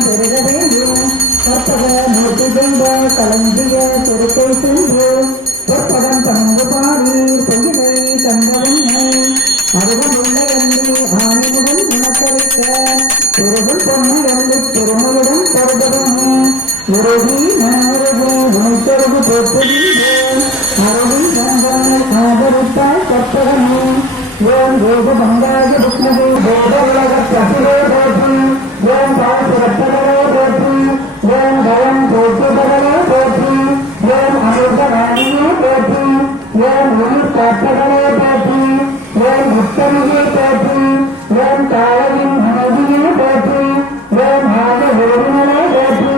எல்லாம் பெருக வேண்டும் கற்பக மூர்த்தி கொண்ட களஞ்சிய பொறுப்பை சென்று பொற்பதம் பங்கு பாடி பொய்கை கண்டவன்மை அருகமுள்ள என்று ஆணிமுகன் உணக்கரிக்க திருகுள் பொண்ணு என்று திருமலுடன் கருதவனே உருகி மனமுருகு உனைத்தொருகு போற்றுகின்றேன் ஆதரித்தாய் கற்பகமே ஓம் என் உயிர் காத்தவரே போற்றி என் உத்தமியே போற்றி என் தாயின் மனைவியே போற்றி என் ஆக வருமனே போற்றி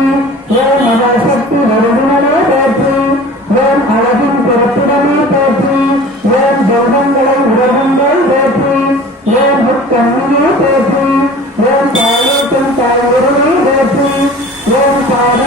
என் மகாசக்தி வருமனே போற்றி என் அழகின் பிறப்பிடமே போற்றி என் தெய்வங்களை உலகங்கள் போற்றி ஓம் முக்கண்ணியே போற்றி ஓம் தாயேற்றும் தாயுருமே போற்றி என் பாட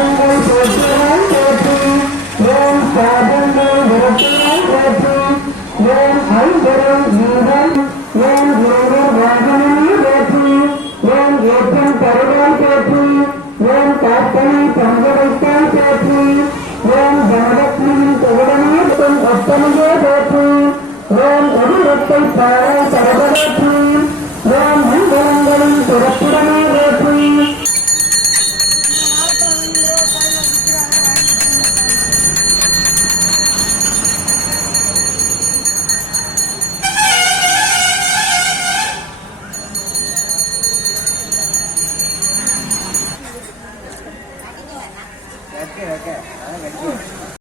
பாடத்தை பாடா சரவராற்றி யாம் மங்களங்களின் பிறப்பிடமே வேற்றி Okay, okay. I'll get you.